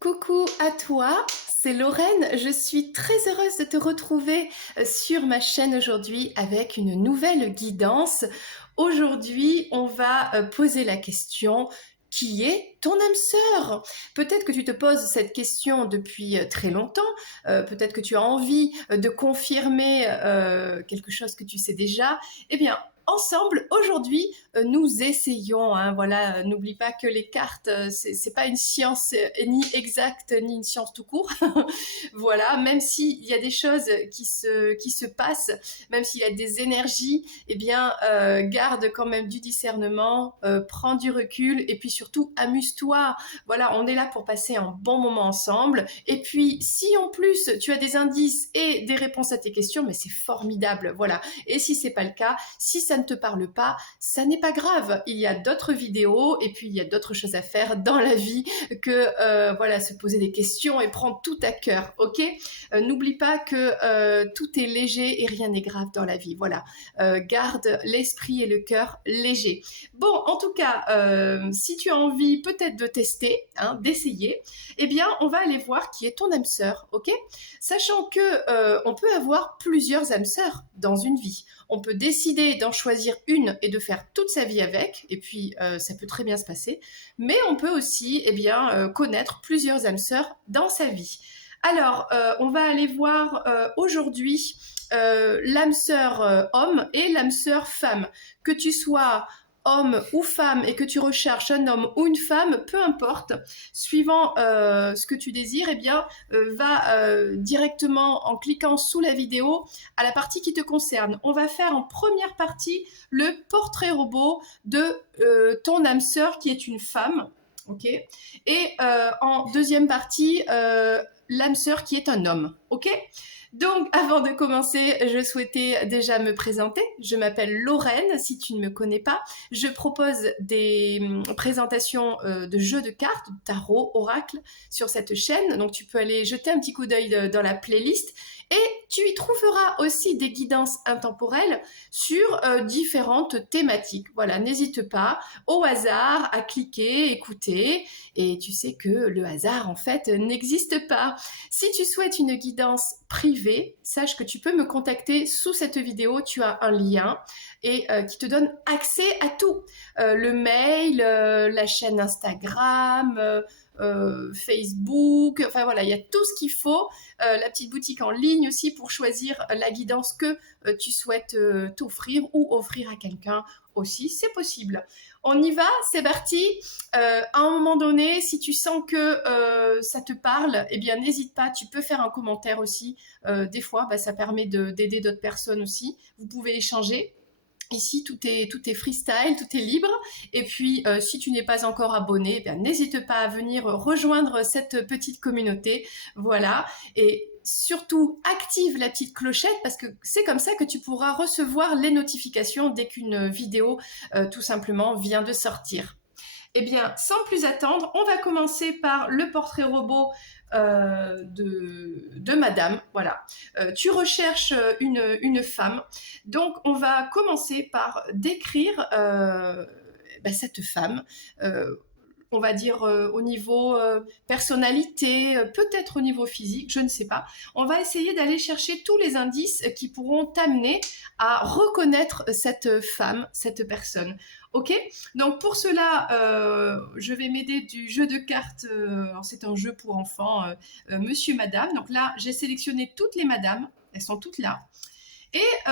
Coucou à toi, c'est Lorraine. Je suis très heureuse de te retrouver sur ma chaîne aujourd'hui avec une nouvelle guidance. Aujourd'hui, on va poser la question: qui est ton âme sœur? Peut-être que tu te poses cette question depuis très longtemps, peut-être que tu as envie de confirmer quelque chose que tu sais déjà. Eh bien, ensemble, aujourd'hui, nous essayons, hein, voilà, n'oublie pas que les cartes, c'est pas une science ni exacte ni une science tout court. Voilà, même s'il y a des choses qui se passent, même s'il y a des énergies, eh bien, garde quand même du discernement, prends du recul et puis surtout amuse-toi. Voilà, on est là pour passer un bon moment ensemble. Et puis, si en plus tu as des indices et des réponses à tes questions, mais c'est formidable. Voilà. Et si c'est pas le cas, si ça ne te parle pas, ça n'est pas grave. Il y a d'autres vidéos et puis il y a d'autres choses à faire dans la vie que voilà, se poser des questions et prendre tout à cœur, ok? N'oublie pas que tout est léger et rien n'est grave dans la vie. Voilà, garde l'esprit et le cœur légers. Bon, en tout cas, si tu as envie peut-être de tester, hein, d'essayer, eh bien, on va aller voir qui est ton âme sœur, ok? Sachant que on peut avoir plusieurs âmes sœurs dans une vie. On peut décider d'en choisir une et de faire toute sa vie avec, et puis ça peut très bien se passer. Mais on peut aussi, eh bien, connaître plusieurs âmes sœurs dans sa vie. Alors, on va aller voir aujourd'hui l'âme sœur homme et l'âme sœur femme. Que tu sois homme ou femme et que tu recherches un homme ou une femme, peu importe, suivant ce que tu désires, eh bien, va directement en cliquant sous la vidéo à la partie qui te concerne. On va faire en première partie le portrait robot de ton âme sœur qui est une femme, ok? Et en deuxième partie, l'âme sœur qui est un homme, ok? Donc, avant de commencer, je souhaitais déjà me présenter. Je m'appelle Lorraine, si tu ne me connais pas. Je propose des présentations de jeux de cartes, de tarot, oracle, sur cette chaîne. Donc, tu peux aller jeter un petit coup d'œil dans la playlist. Et tu y trouveras aussi des guidances intemporelles sur différentes thématiques. Voilà, n'hésite pas au hasard à cliquer, écouter. Et tu sais que le hasard, en fait, n'existe pas. Si tu souhaites une guidance privée, sache que tu peux me contacter sous cette vidéo. Tu as un lien et qui te donne accès à tout. Le mail, la chaîne Instagram, Facebook, enfin voilà, il y a tout ce qu'il faut. La petite boutique en ligne aussi pour choisir la guidance que tu souhaites t'offrir ou offrir à quelqu'un aussi, c'est possible. On y va, c'est parti. À un moment donné, si tu sens que ça te parle, eh bien n'hésite pas, tu peux faire un commentaire aussi. Des fois, bah, ça permet d'aider d'autres personnes aussi. Vous pouvez échanger. Ici, tout est freestyle, tout est libre. Et puis, si tu n'es pas encore abonné, eh n'hésite pas à venir rejoindre cette petite communauté. Voilà. Et surtout, active la petite clochette parce que c'est comme ça que tu pourras recevoir les notifications dès qu'une vidéo, tout simplement, vient de sortir. Eh bien, sans plus attendre, on va commencer par le portrait robot de madame. Voilà. Tu recherches une femme. Donc, on va commencer par décrire cette femme. On va dire au niveau personnalité, peut-être au niveau physique, je ne sais pas. On va essayer d'aller chercher tous les indices qui pourront t'amener à reconnaître cette femme, cette personne. Ok? Donc pour cela, je vais m'aider du jeu de cartes. Alors c'est un jeu pour enfants, Monsieur, Madame. Donc là, j'ai sélectionné toutes les madames. Elles sont toutes là. Et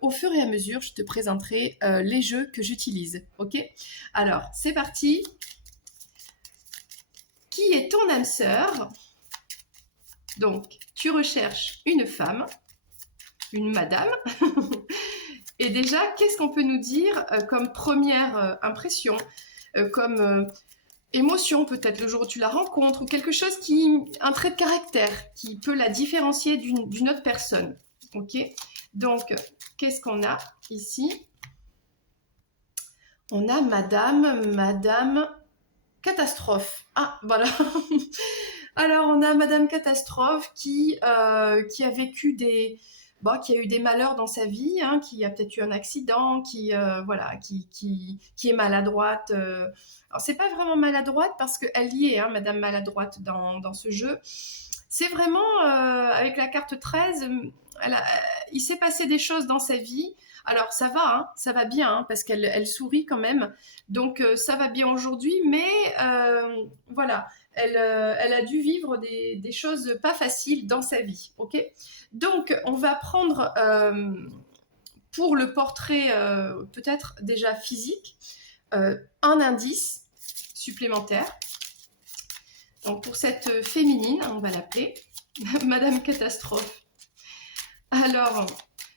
au fur et à mesure, je te présenterai les jeux que j'utilise. Ok? Alors, c'est parti. Qui est ton âme sœur? Donc, tu recherches une femme, une madame. Et déjà, qu'est-ce qu'on peut nous dire comme première impression, comme émotion peut-être le jour où tu la rencontres, ou quelque chose un trait de caractère qui peut la différencier d'une autre personne. Ok? Donc, qu'est-ce qu'on a ici? On a Madame Catastrophe. Ah, voilà. Alors, on a Madame Catastrophe qui a vécu bon, qui a eu des malheurs dans sa vie, hein, qui a peut-être eu un accident, voilà, qui est maladroite. Alors, c'est pas vraiment maladroite parce qu'elle y est, hein, Madame Maladroite, dans ce jeu. C'est vraiment, avec la carte 13, elle a- il s'est passé des choses dans sa vie. Alors, ça va bien, hein, parce qu'elle sourit quand même. Donc, ça va bien aujourd'hui, mais voilà, elle a dû vivre des choses pas faciles dans sa vie. Ok. Donc, on va prendre pour le portrait peut-être déjà physique un indice supplémentaire. Donc, pour cette féminine, on va l'appeler Madame Catastrophe. Alors,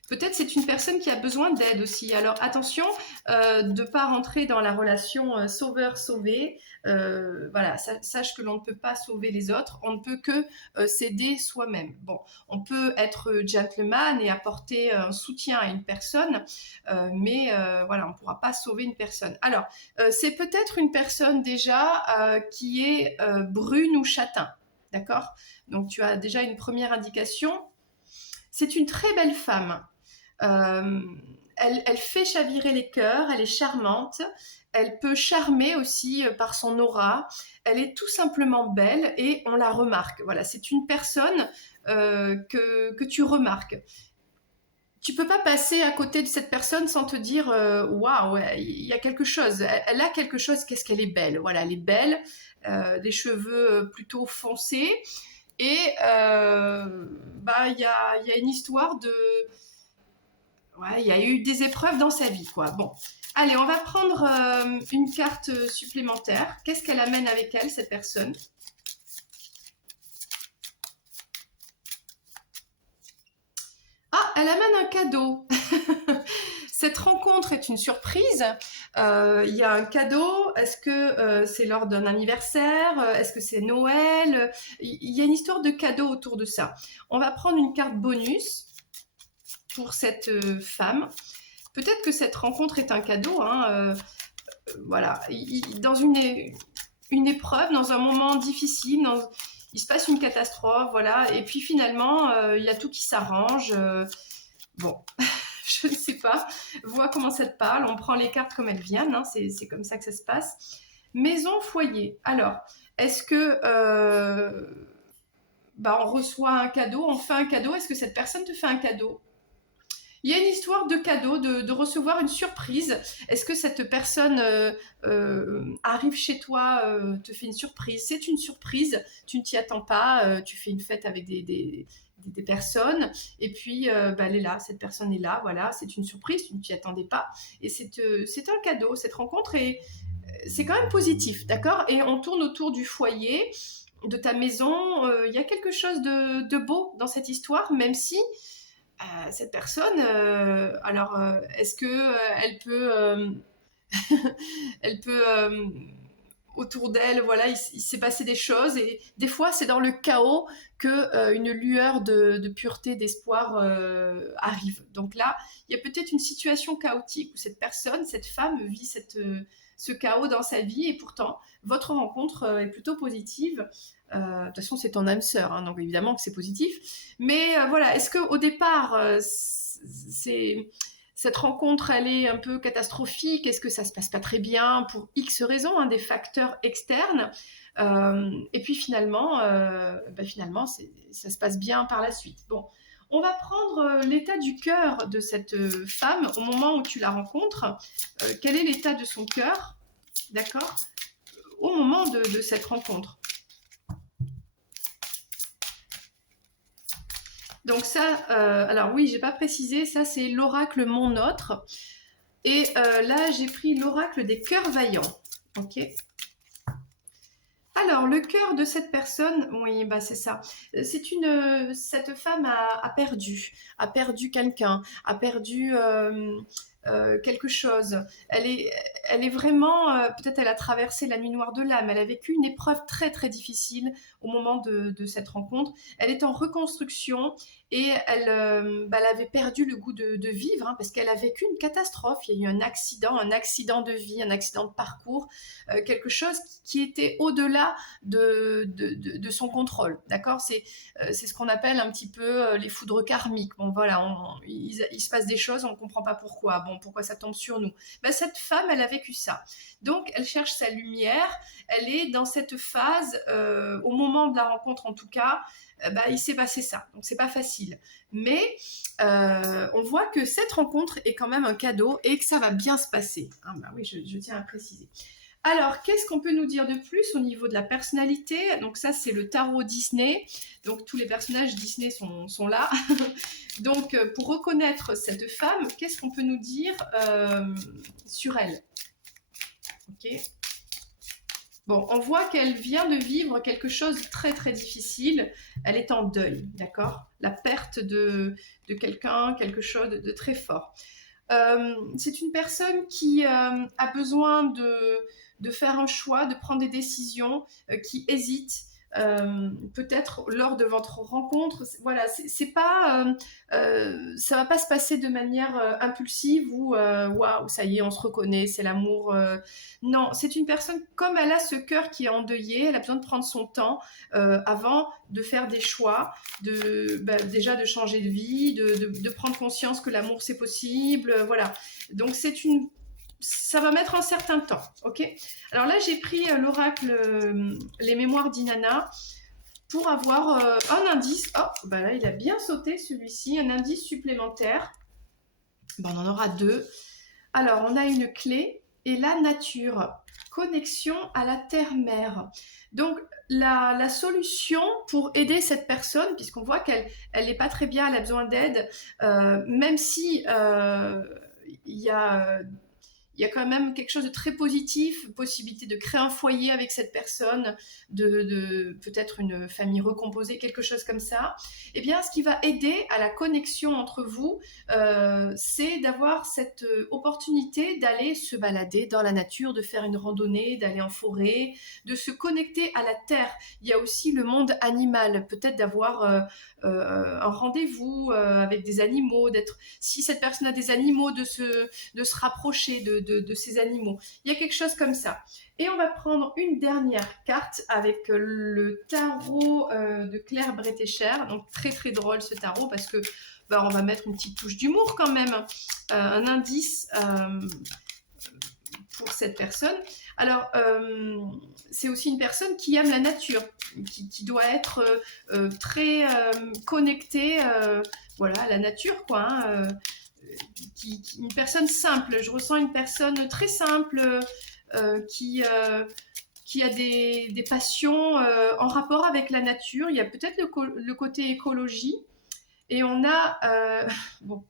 peut-être c'est une personne qui a besoin d'aide aussi. Alors attention de ne pas rentrer dans la relation sauveur-sauvé. Voilà, sache que l'on ne peut pas sauver les autres, on ne peut que s'aider soi-même. Bon, on peut être gentleman et apporter un soutien à une personne, mais voilà, on ne pourra pas sauver une personne. Alors, c'est peut-être une personne déjà qui est brune ou châtain, d'accord? Donc tu as déjà une première indication. C'est une très belle femme. Euh, elle fait chavirer les cœurs, elle est charmante, elle peut charmer aussi par son aura, elle est tout simplement belle et on la remarque. Voilà, c'est une personne que tu remarques. Tu peux pas passer à côté de cette personne sans te dire waouh, il y a quelque chose. Elle a quelque chose. Qu'est-ce qu'elle est belle. Voilà, elle est belle. Des cheveux plutôt foncés et bah il y a une histoire de ouais, il y a eu des épreuves dans sa vie, quoi. Bon, allez, on va prendre une carte supplémentaire. Qu'est-ce qu'elle amène avec elle, cette personne? Ah, elle amène un cadeau. Cette rencontre est une surprise. Il y a un cadeau. Est-ce que c'est lors d'un anniversaire? Est-ce que c'est Noël? Il y a une histoire de cadeau autour de ça. On va prendre une carte bonus pour cette femme. Peut-être que cette rencontre est un cadeau, hein, voilà, dans une épreuve, dans un moment difficile, il se passe une catastrophe, voilà, et puis finalement, il y a tout qui s'arrange. Bon, je ne sais pas, vois comment ça te parle, on prend les cartes comme elles viennent, hein, c'est comme ça que ça se passe. Maison, foyer. Alors, est-ce que bah, on reçoit un cadeau, on fait un cadeau, est-ce que cette personne te fait un cadeau? Il y a une histoire de cadeau, de recevoir une surprise. Est-ce que cette personne arrive chez toi, te fait une surprise? C'est une surprise, tu ne t'y attends pas, tu fais une fête avec des personnes, et puis bah, elle est là, cette personne est là, voilà, c'est une surprise, tu ne t'y attendais pas, et c'est un cadeau, cette rencontre, et c'est quand même positif, d'accord? Et on tourne autour du foyer, de ta maison, il y a quelque chose de beau dans cette histoire, même si cette personne, alors est-ce que elle peut, elle peut autour d'elle, voilà, il s'est passé des choses et des fois c'est dans le chaos que une lueur de pureté, d'espoir arrive. Donc là, il y a peut-être une situation chaotique où cette personne, cette femme vit ce chaos dans sa vie et pourtant votre rencontre est plutôt positive. De toute façon, c'est ton âme sœur, hein, donc évidemment que c'est positif. Mais voilà, est-ce qu'au départ, c'est cette rencontre, elle est un peu catastrophique? Est-ce que ça se passe pas très bien pour X raisons, hein, des facteurs externes? Et puis finalement, finalement, ça se passe bien par la suite. Bon, on va prendre l'état du cœur de cette femme au moment où tu la rencontres. Quel est l'état de son cœur, d'accord, au moment de cette rencontre? Donc ça, alors oui, j'ai pas précisé, ça c'est l'oracle Mon Notre. Et là, j'ai pris l'oracle des cœurs vaillants. Ok. Alors, le cœur de cette personne, oui, bah c'est ça. Cette femme a perdu quelqu'un, a perdu quelque chose. Elle est, elle est vraiment, peut-être elle a traversé la nuit noire de l'âme, elle a vécu une épreuve très très difficile au moment de cette rencontre. Elle est en reconstruction et elle avait perdu le goût de vivre, hein, parce qu'elle a vécu une catastrophe. Il y a eu un accident de vie, un accident de parcours, quelque chose qui était au-delà de son contrôle. D'accord, c'est ce qu'on appelle un petit peu les foudres karmiques. Bon, voilà, il se passe des choses, on ne comprend pas pourquoi. Bon, pourquoi ça tombe sur nous? Ben, cette femme, elle a vécu ça. Donc, elle cherche sa lumière. Elle est dans cette phase, au moment de la rencontre en tout cas, bah, il s'est passé ça. Donc, c'est pas facile. Mais on voit que cette rencontre est quand même un cadeau et que ça va bien se passer. Ah, bah oui, je tiens à préciser. Alors, qu'est-ce qu'on peut nous dire de plus au niveau de la personnalité? Donc ça, c'est le tarot Disney. Donc tous les personnages Disney sont là. Donc pour reconnaître cette femme, qu'est-ce qu'on peut nous dire sur elle? Ok. Bon, on voit qu'elle vient de vivre quelque chose de très très difficile. Elle est en deuil, d'accord? La perte de quelqu'un, quelque chose de très fort. C'est une personne qui a besoin de faire un choix, de prendre des décisions, qui hésite. Peut-être lors de votre rencontre, voilà, c'est pas, ça va pas se passer de manière impulsive ou waouh, ça y est, on se reconnaît, c'est l'amour. Non, c'est une personne comme elle a ce cœur qui est endeuillé, elle a besoin de prendre son temps avant de faire des choix, déjà de changer de vie, de prendre conscience que l'amour c'est possible, voilà. Donc ça va mettre un certain temps, ok? Alors là, j'ai pris l'oracle Les Mémoires d'Inanna pour avoir un indice. Oh, bah là, il a bien sauté celui-ci, un indice supplémentaire. Ben, on en aura deux. Alors, on a une clé et la nature, connexion à la terre-mère. Donc, la solution pour aider cette personne, puisqu'on voit qu'elle n'est pas très bien, elle a besoin d'aide, même si il y a quand même quelque chose de très positif, possibilité de créer un foyer avec cette personne, de peut-être une famille recomposée, quelque chose comme ça. Eh bien, ce qui va aider à la connexion entre vous, c'est d'avoir cette opportunité d'aller se balader dans la nature, de faire une randonnée, d'aller en forêt, de se connecter à la terre. Il y a aussi le monde animal, peut-être d'avoir un rendez-vous avec des animaux, si cette personne a des animaux, de se rapprocher de ces animaux. Il y a quelque chose comme ça. Et on va prendre une dernière carte avec le tarot de Claire Bretécher. Donc très très drôle ce tarot parce que on va mettre une petite touche d'humour quand même. Un indice pour cette personne. Alors, c'est aussi une personne qui aime la nature, qui doit être très connectée voilà, à la nature, quoi. Hein, une personne simple. Je ressens une personne très simple qui a des passions en rapport avec la nature. Il y a peut-être le côté écologie. Et on a... bon,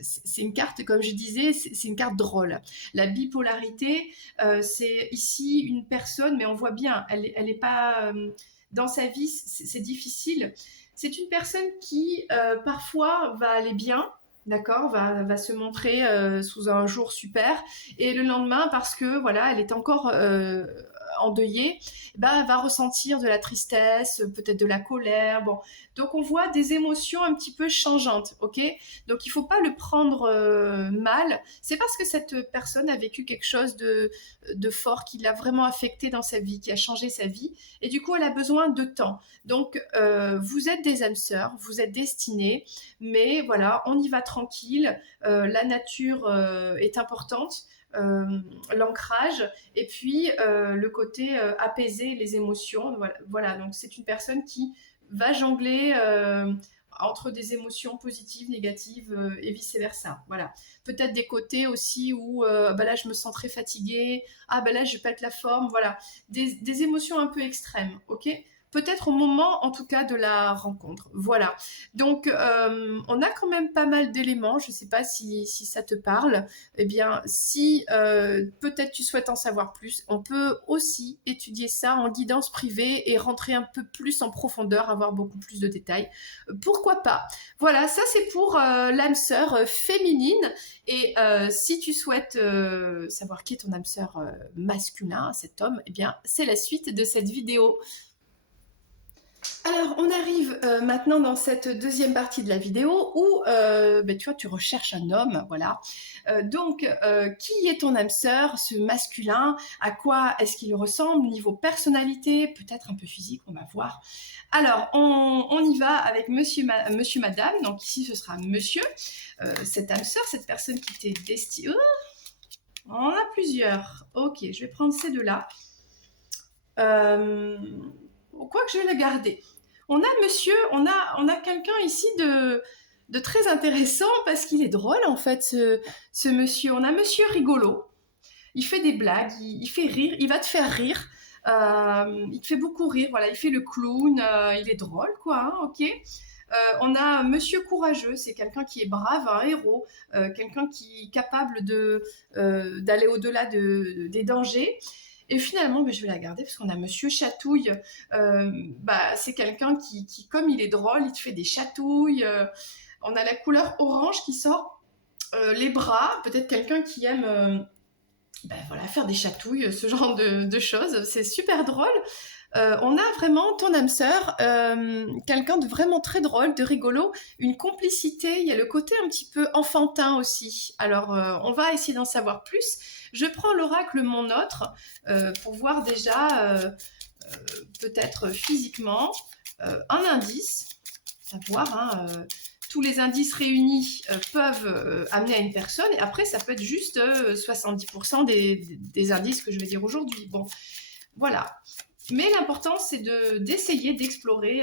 c'est une carte, comme je disais, c'est une carte drôle. La bipolarité, c'est ici une personne, mais on voit bien, elle n'est pas... dans sa vie, c'est difficile. C'est une personne qui, parfois, va aller bien, d'accord, va se montrer sous un jour super, et le lendemain, parce que, voilà, elle est encore endeuillée, elle va ressentir de la tristesse, peut-être de la colère. Bon, donc on voit des émotions un petit peu changeantes, ok? Donc il faut pas le prendre mal. C'est parce que cette personne a vécu quelque chose de fort qui l'a vraiment affecté dans sa vie, qui a changé sa vie, et du coup elle a besoin de temps. Donc vous êtes des âmes sœurs, vous êtes destinés, mais voilà, on y va tranquille. La nature est importante. L'ancrage et puis le côté apaiser les émotions. Voilà, donc c'est une personne qui va jongler entre des émotions positives, négatives et vice-versa. Voilà. Peut-être des côtés aussi où là je me sens très fatiguée, là je pète la forme, voilà. Des émotions un peu extrêmes, ok? peut-être au moment en tout cas de la rencontre. Voilà. Donc on a quand même pas mal d'éléments, je ne sais pas si ça te parle. Eh bien, si peut-être tu souhaites en savoir plus, on peut aussi étudier ça en guidance privée et rentrer un peu plus en profondeur, avoir beaucoup plus de détails. Pourquoi pas? Voilà, ça c'est pour l'âme sœur féminine. Et si tu souhaites savoir qui est ton âme sœur masculin, cet homme, eh bien, c'est la suite de cette vidéo. Alors, on arrive maintenant dans cette deuxième partie de la vidéo où tu vois, tu recherches un homme, voilà. Donc, qui est ton âme sœur, ce masculin? À quoi est-ce qu'il ressemble? Niveau personnalité, peut-être un peu physique, on va voir. Alors, on y va avec monsieur, madame. Donc ici, ce sera monsieur. Cette âme sœur, cette personne qui t'est destinée. Oh, on en a plusieurs. Ok, je vais prendre ces deux-là. Quoi que je vais la garder. On a monsieur, on a quelqu'un ici de très intéressant parce qu'il est drôle en fait, ce monsieur. On a monsieur rigolo. Il fait des blagues, il fait rire, il va te faire rire. Il te fait beaucoup rire, voilà, il fait le clown, il est drôle quoi, hein, ok. On a monsieur courageux, c'est quelqu'un qui est brave, un héros, quelqu'un qui est capable d'aller au-delà des dangers. Et finalement, je vais la garder parce qu'on a monsieur chatouille. C'est quelqu'un qui, comme il est drôle, il te fait des chatouilles. On a la couleur orange qui sort les bras. Peut-être quelqu'un qui aime faire des chatouilles, ce genre de choses. C'est super drôle. On a vraiment ton âme sœur, quelqu'un de vraiment très drôle, de rigolo, une complicité, il y a le côté un petit peu enfantin aussi. Alors, on va essayer d'en savoir plus. Je prends l'oracle Mon Autre pour voir déjà, peut-être physiquement, un indice, à voir, hein, tous les indices réunis peuvent amener à une personne, et après, ça peut être juste 70% des indices que je vais dire aujourd'hui. Bon, voilà. Mais l'important, c'est d'essayer d'explorer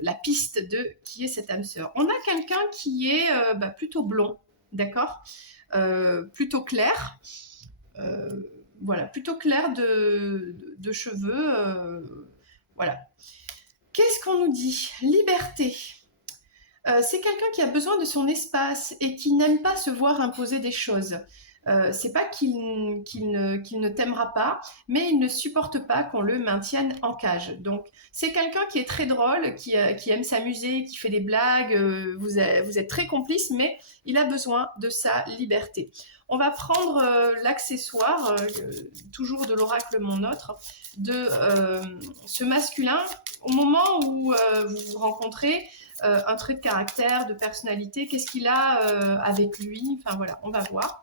la piste de qui est cette âme sœur. On a quelqu'un qui est plutôt blond, d'accord, plutôt clair, voilà, plutôt clair de cheveux, voilà. Qu'est-ce qu'on nous dit? Liberté. C'est quelqu'un qui a besoin de son espace et qui n'aime pas se voir imposer des choses. C'est pas qu'il ne t'aimera pas, mais il ne supporte pas qu'on le maintienne en cage. Donc, c'est quelqu'un qui est très drôle, qui aime s'amuser, qui fait des blagues, vous êtes très complices, mais il a besoin de sa liberté. On va prendre l'accessoire, toujours de l'oracle Mon Autre, de ce masculin. Au moment où vous vous rencontrez, un trait de caractère, de personnalité, qu'est-ce qu'il a avec lui? Enfin voilà, on va voir.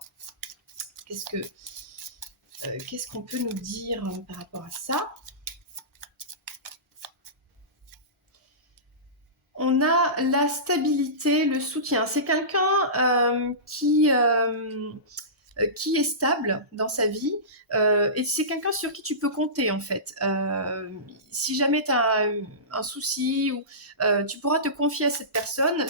Qu'est-ce qu'on peut nous dire par rapport à ça? On a la stabilité, le soutien. C'est quelqu'un qui est stable dans sa vie et c'est quelqu'un sur qui tu peux compter en fait. Si jamais tu as un souci, ou, tu pourras te confier à cette personne.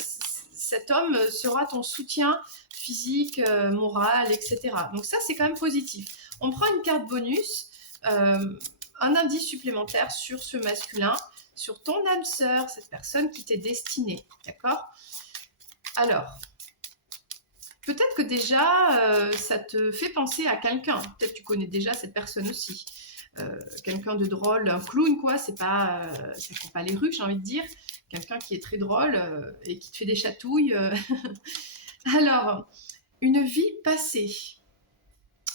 Cet homme sera ton soutien physique, moral, etc. Donc ça, c'est quand même positif. On prend une carte bonus, un indice supplémentaire sur ce masculin, sur ton âme sœur, cette personne qui t'est destinée, d'accord? Alors, peut-être que déjà, ça te fait penser à quelqu'un. Peut-être que tu connais déjà cette personne aussi. Quelqu'un de drôle, un clown, quoi. Ça ne court pas les rues, j'ai envie de dire. Quelqu'un qui est très drôle et qui te fait des chatouilles. Alors, une vie passée.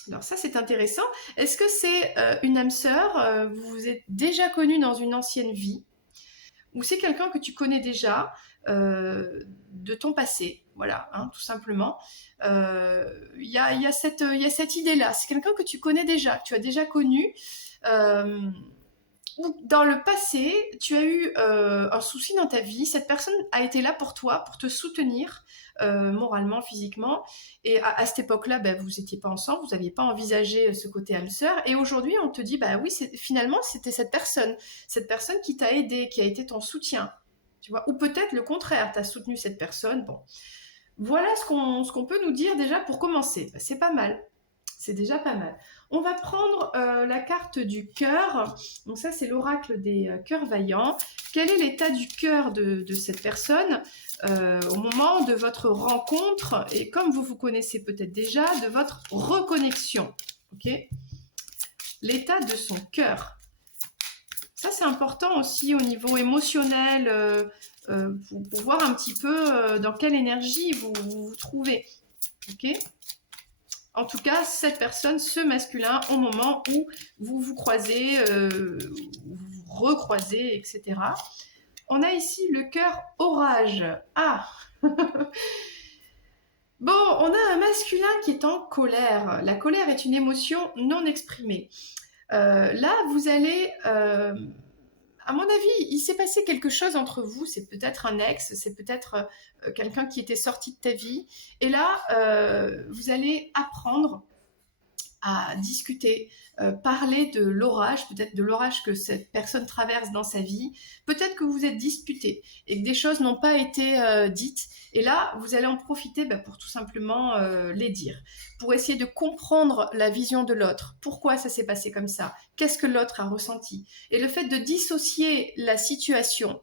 Alors ça, c'est intéressant. Est-ce que c'est une âme sœur? Vous vous êtes déjà connus dans une ancienne vie? Ou c'est quelqu'un que tu connais déjà de ton passé, voilà, hein, tout simplement. Il y a cette idée-là, c'est quelqu'un que tu connais déjà, que tu as déjà connu, ou dans le passé, tu as eu un souci dans ta vie, cette personne a été là pour toi, pour te soutenir moralement, physiquement, et à cette époque-là, vous n'étiez pas ensemble, vous n'aviez pas envisagé ce côté âme sœur, et aujourd'hui, on te dit, oui, finalement, c'était cette personne qui t'a aidé, qui a été ton soutien, tu vois, ou peut-être le contraire, tu as soutenu cette personne, bon. Voilà ce qu'on peut nous dire déjà pour commencer, c'est pas mal. C'est déjà pas mal. On va prendre la carte du cœur. Donc ça, c'est l'oracle des cœurs vaillants. Quel est l'état du cœur de cette personne au moment de votre rencontre et comme vous vous connaissez peut-être déjà, de votre reconnexion. Ok. L'état de son cœur. Ça, c'est important aussi au niveau émotionnel pour voir un petit peu dans quelle énergie vous vous trouvez. Ok. En tout cas, cette personne, ce masculin, au moment où vous vous croisez, vous vous recroisez, etc. On a ici le cœur orage. Ah. Bon, on a un masculin qui est en colère. La colère est une émotion non exprimée. Là, vous allez... à mon avis, il s'est passé quelque chose entre vous. C'est peut-être un ex, c'est peut-être quelqu'un qui était sorti de ta vie. Et là, vous allez apprendre à discuter, parler de l'orage, peut-être de l'orage que cette personne traverse dans sa vie. Peut-être que vous êtes disputés et que des choses n'ont pas été dites. Et là, vous allez en profiter pour tout simplement les dire, pour essayer de comprendre la vision de l'autre. Pourquoi ça s'est passé comme ça? Qu'est-ce que l'autre a ressenti? Et le fait de dissocier la situation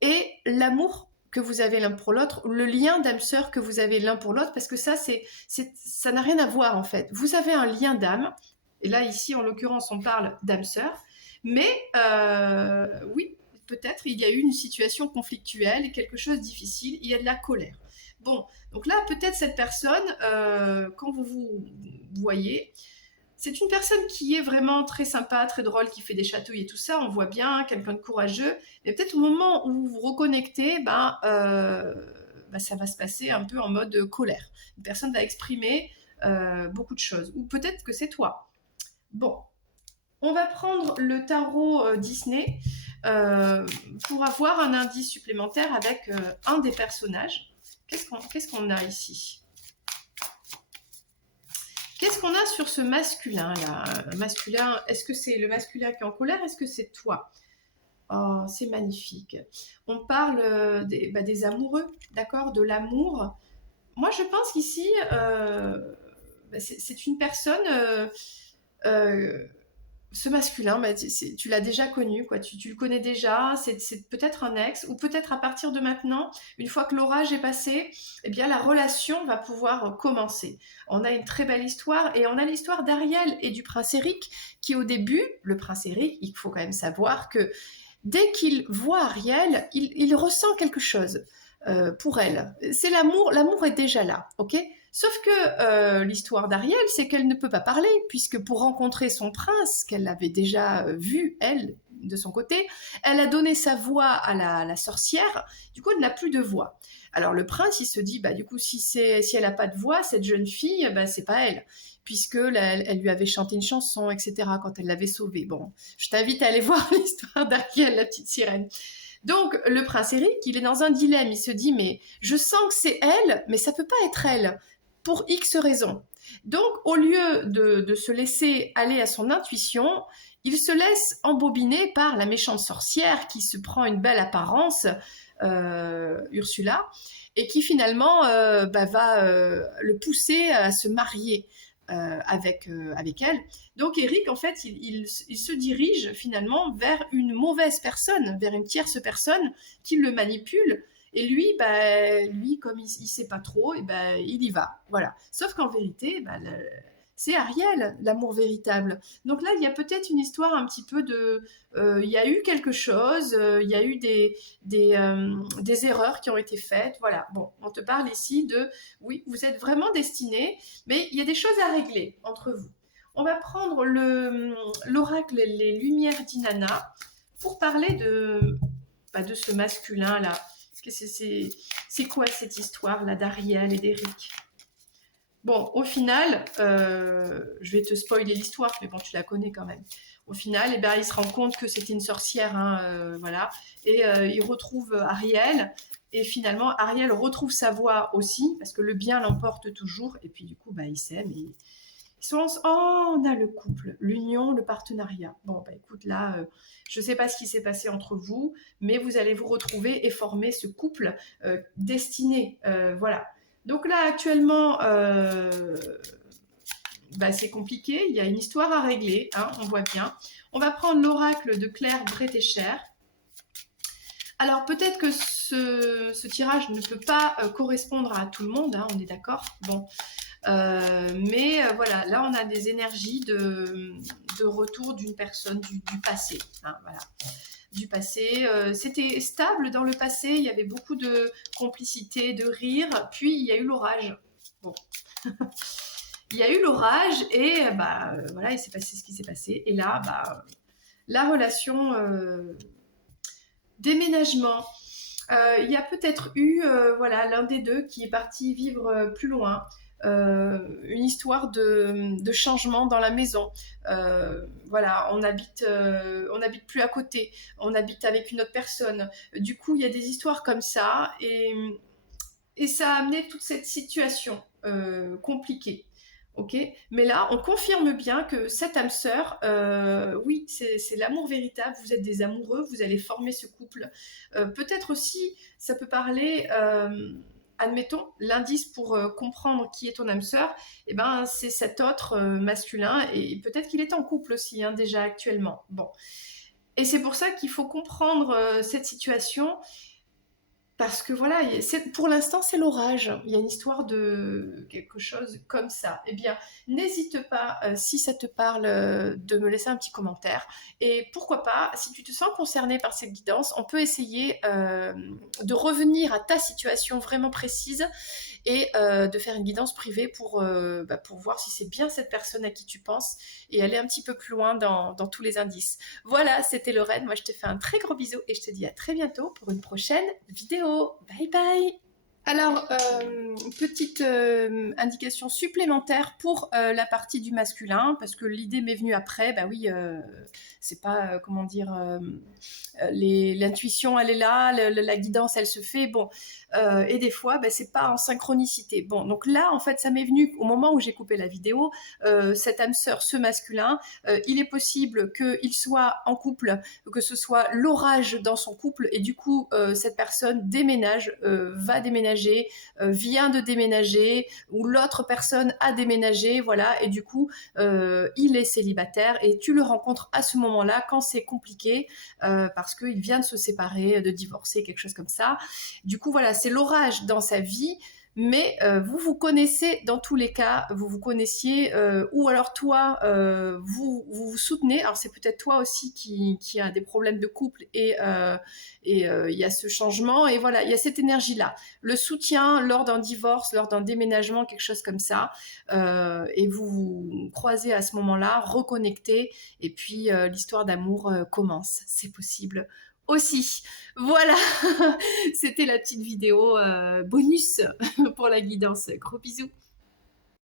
et l'amour que vous avez l'un pour l'autre, le lien d'âme sœur que vous avez l'un pour l'autre, parce que ça, ça n'a rien à voir en fait. Vous avez un lien d'âme, et là ici en l'occurrence on parle d'âme sœur, mais oui, peut-être il y a eu une situation conflictuelle, quelque chose de difficile, il y a de la colère. Bon, donc là peut-être cette personne, quand vous vous voyez, c'est une personne qui est vraiment très sympa, très drôle, qui fait des chatouilles et tout ça, on voit bien, quelqu'un de courageux, mais peut-être au moment où vous vous reconnectez, ça va se passer un peu en mode colère. Une personne va exprimer beaucoup de choses, ou peut-être que c'est toi. Bon, on va prendre le tarot Disney pour avoir un indice supplémentaire avec un des personnages. Qu'est-ce qu'on a ici ? Qu'est-ce qu'on a sur ce masculin-là? Masculin, est-ce que c'est le masculin qui est en colère? Est-ce que c'est toi? Oh, c'est magnifique. On parle des amoureux, d'accord? De l'amour. Moi, je pense qu'ici, c'est une personne... ce masculin, tu l'as déjà connu, quoi. Tu le connais déjà, c'est peut-être un ex, ou peut-être à partir de maintenant, une fois que l'orage est passé, eh bien la relation va pouvoir commencer. On a une très belle histoire, et on a l'histoire d'Ariel et du prince Eric, qui au début, le prince Eric, il faut quand même savoir que dès qu'il voit Ariel, il ressent quelque chose pour elle. C'est l'amour, l'amour est déjà là, ok? Sauf que l'histoire d'Ariel, c'est qu'elle ne peut pas parler, puisque pour rencontrer son prince, qu'elle avait déjà vu, elle, de son côté, elle a donné sa voix à la sorcière, du coup elle n'a plus de voix. Alors le prince, il se dit, du coup, si elle n'a pas de voix, cette jeune fille, c'est pas elle, puisque elle lui avait chanté une chanson, etc., quand elle l'avait sauvée. Bon, je t'invite à aller voir l'histoire d'Ariel, la petite sirène. Donc le prince Eric, il est dans un dilemme, il se dit, mais je sens que c'est elle, mais ça peut pas être elle pour X raisons. Donc, au lieu de se laisser aller à son intuition, il se laisse embobiner par la méchante sorcière qui se prend une belle apparence, Ursula, et qui finalement va le pousser à se marier avec elle. Donc Eric, en fait, il se dirige finalement vers une mauvaise personne, vers une tierce personne qui le manipule. Et lui, comme il sait pas trop, il y va. Voilà. Sauf qu'en vérité, c'est Ariel, l'amour véritable. Donc là, il y a peut-être une histoire un petit peu de... il y a eu quelque chose, il y a eu des erreurs qui ont été faites. Voilà. Bon, on te parle ici de... Oui, vous êtes vraiment destinés, mais il y a des choses à régler entre vous. On va prendre l'oracle Les Lumières d'Inanna pour parler de ce masculin-là. C'est quoi cette histoire-là d'Ariel et d'Eric? Bon, au final, je vais te spoiler l'histoire, mais bon, tu la connais quand même. Au final, il se rend compte que c'était une sorcière, voilà, et il retrouve Ariel, et finalement, Ariel retrouve sa voix aussi, parce que le bien l'emporte toujours, et puis du coup, ils s'aiment, et on a le couple, l'union, le partenariat. Bon, écoute, là, je ne sais pas ce qui s'est passé entre vous, mais vous allez vous retrouver et former ce couple destiné, voilà. Donc là, actuellement, bah, c'est compliqué, il y a une histoire à régler, hein, on voit bien. On va prendre l'oracle de Claire Bretécher. Alors peut-être que ce tirage ne peut pas correspondre à tout le monde, hein, on est d'accord. Bon, mais voilà, là on a des énergies de retour d'une personne du passé, hein, voilà, du passé. C'était stable dans le passé, il y avait beaucoup de complicité, de rire, puis il y a eu l'orage. Bon. Il y a eu l'orage et bah, voilà, il s'est passé ce qui s'est passé. Et là, bah, la relation déménagement. Il y a peut-être eu voilà, l'un des deux qui est parti vivre plus loin. Une histoire de changement dans la maison. Voilà, on habite plus à côté, on habite avec une autre personne. Du coup, il y a des histoires comme ça et ça a amené toute cette situation compliquée. Ok, mais là, on confirme bien que cette âme sœur, oui, c'est l'amour véritable. Vous êtes des amoureux, vous allez former ce couple. Peut-être aussi, ça peut parler, admettons, l'indice pour comprendre qui est ton âme sœur, eh ben, c'est cet autre masculin, et peut-être qu'il est en couple aussi, hein, déjà actuellement. Bon, et c'est pour ça qu'il faut comprendre cette situation parce que voilà, pour l'instant, c'est l'orage. Il y a une histoire de quelque chose comme ça. Eh bien, n'hésite pas, si ça te parle, de me laisser un petit commentaire. Et pourquoi pas, si tu te sens concerné par cette guidance, on peut essayer de revenir à ta situation vraiment précise et de faire une guidance privée pour voir si c'est bien cette personne à qui tu penses et aller un petit peu plus loin dans tous les indices. Voilà, c'était Lorraine. Moi, je te fais un très gros bisou et je te dis à très bientôt pour une prochaine vidéo. Bye bye. Alors, petite indication supplémentaire pour la partie du masculin, parce que l'idée m'est venue après, bah oui, c'est pas, comment dire, l'intuition, elle est là, la guidance, elle se fait, bon, et des fois, bah, c'est pas en synchronicité. Bon, donc là, en fait, ça m'est venu au moment où j'ai coupé la vidéo, cette âme sœur, ce masculin, il est possible qu'il soit en couple, que ce soit l'orage dans son couple, et du coup, cette personne déménage, va déménager, vient de déménager, ou l'autre personne a déménagé, voilà, et du coup, il est célibataire, et tu le rencontres à ce moment-là, quand c'est compliqué, parce qu'il vient de se séparer, de divorcer, quelque chose comme ça. Du coup, voilà, c'est l'orage dans sa vie, mais vous vous connaissez dans tous les cas, vous vous connaissiez, ou alors toi, vous soutenez. Alors c'est peut-être toi aussi qui a des problèmes de couple et il y a ce changement, et voilà, il y a cette énergie-là. Le soutien lors d'un divorce, lors d'un déménagement, quelque chose comme ça, et vous vous croisez à ce moment-là, reconnectez, et puis l'histoire d'amour commence. C'est possible aussi. Voilà, c'était la petite vidéo bonus pour la guidance. Gros bisous.